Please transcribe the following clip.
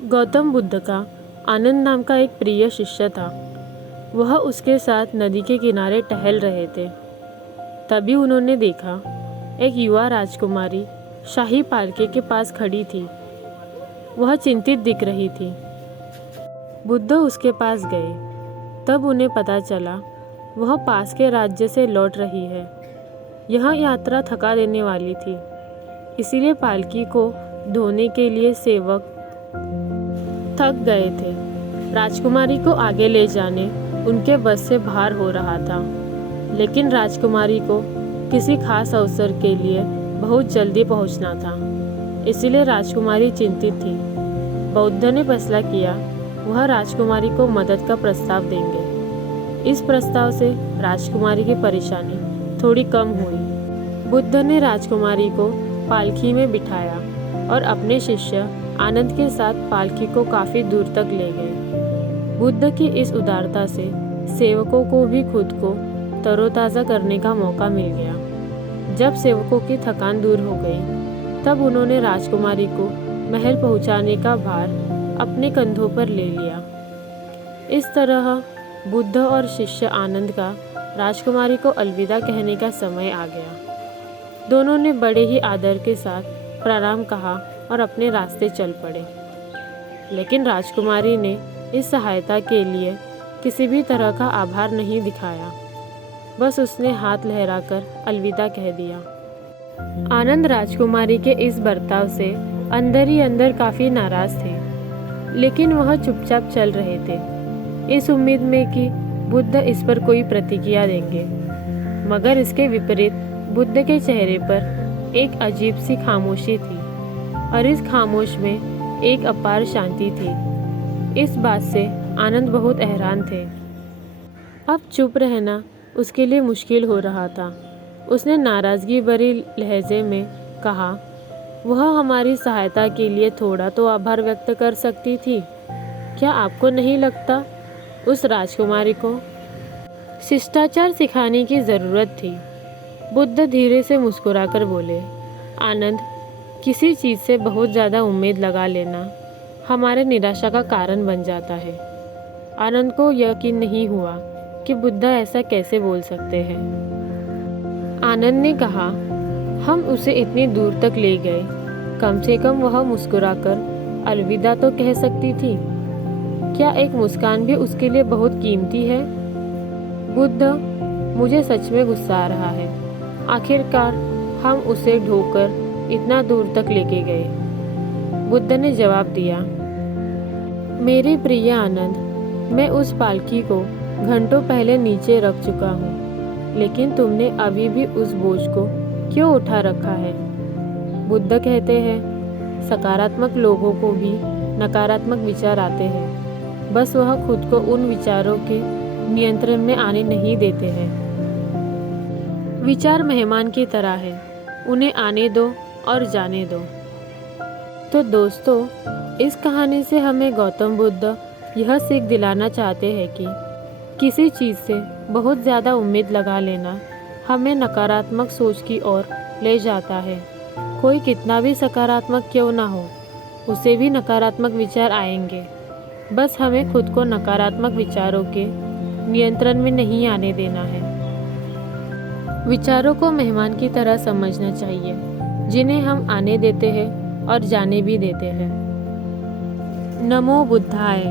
गौतम बुद्ध का आनंद नाम का एक प्रिय शिष्य था। वह उसके साथ नदी के किनारे टहल रहे थे। तभी उन्होंने देखा एक युवा राजकुमारी शाही पालके के पास खड़ी थी। वह चिंतित दिख रही थी। बुद्ध उसके पास गए। तब उन्हें पता चला वह पास के राज्य से लौट रही है। यह यात्रा थका देने वाली थी, इसीलिए पालकी को धोने के लिए सेवक थक गए थे। राजकुमारी को आगे ले जाने उनके बस से बाहर हो रहा था, लेकिन राजकुमारी को किसी खास अवसर के लिए बहुत जल्दी पहुंचना था, इसीलिए राजकुमारी चिंतित थी। बुद्ध ने फैसला किया वह राजकुमारी को मदद का प्रस्ताव देंगे। इस प्रस्ताव से राजकुमारी की परेशानी थोड़ी कम हुई। बुद्ध ने राजकुमारी को पालकी में बिठाया और अपने शिष्य आनंद के साथ पालकी को काफ़ी दूर तक ले गए। बुद्ध की इस उदारता से सेवकों को भी खुद को तरोताज़ा करने का मौका मिल गया। जब सेवकों की थकान दूर हो गई, तब उन्होंने राजकुमारी को महल पहुंचाने का भार अपने कंधों पर ले लिया। इस तरह बुद्ध और शिष्य आनंद का राजकुमारी को अलविदा कहने का समय आ गया। दोनों ने बड़े ही आदर के साथ प्रणाम कहा और अपने रास्ते चल पड़े। लेकिन राजकुमारी ने इस सहायता के लिए किसी भी तरह का आभार नहीं दिखाया। बस उसने हाथ लहराकर अलविदा कह दिया। आनंद राजकुमारी के इस बर्ताव से अंदर ही अंदर काफ़ी नाराज थे, लेकिन वह चुपचाप चल रहे थे, इस उम्मीद में कि बुद्ध इस पर कोई प्रतिक्रिया देंगे। मगर इसके विपरीत बुद्ध के चेहरे पर एक अजीब सी खामोशी थी, और इस खामोश में एक अपार शांति थी। इस बात से आनंद बहुत हैरान थे। अब चुप रहना उसके लिए मुश्किल हो रहा था। उसने नाराज़गी भरी लहजे में कहा, वह हमारी सहायता के लिए थोड़ा तो आभार व्यक्त कर सकती थी। क्या आपको नहीं लगता उस राजकुमारी को शिष्टाचार सिखाने की ज़रूरत थी? बुद्ध धीरे से मुस्कुराकर बोले, आनंद, किसी चीज़ से बहुत ज़्यादा उम्मीद लगा लेना हमारे निराशा का कारण बन जाता है। आनंद को यकीन नहीं हुआ कि बुद्ध ऐसा कैसे बोल सकते हैं। आनंद ने कहा, हम उसे इतनी दूर तक ले गए, कम से कम वह मुस्कुराकर अलविदा तो कह सकती थी। क्या एक मुस्कान भी उसके लिए बहुत कीमती है? बुद्ध, मुझे सच में गुस्सा आ रहा है। आखिरकार हम उसे ढोकर इतना दूर तक लेके गए। बुद्ध ने जवाब दिया, मेरे प्रिय आनंद, मैं उस पालकी को घंटों पहले नीचे रख चुका हूँ, लेकिन तुमने अभी भी उस बोझ को क्यों उठा रखा है? बुद्ध कहते हैं, सकारात्मक लोगों को भी नकारात्मक विचार आते हैं, बस वह खुद को उन विचारों के नियंत्रण में आने नहीं देते हैं। विचार मेहमान की तरह है, उन्हें आने दो और जाने दो। तो दोस्तों, इस कहानी से हमें गौतम बुद्ध यह सीख दिलाना चाहते हैं कि किसी चीज़ से बहुत ज़्यादा उम्मीद लगा लेना हमें नकारात्मक सोच की ओर ले जाता है। कोई कितना भी सकारात्मक क्यों ना हो, उसे भी नकारात्मक विचार आएंगे। बस हमें खुद को नकारात्मक विचारों के नियंत्रण में नहीं आने देना है। विचारों को मेहमान की तरह समझना चाहिए, जिन्हें हम आने देते हैं और जाने भी देते हैं। नमो बुद्धाय।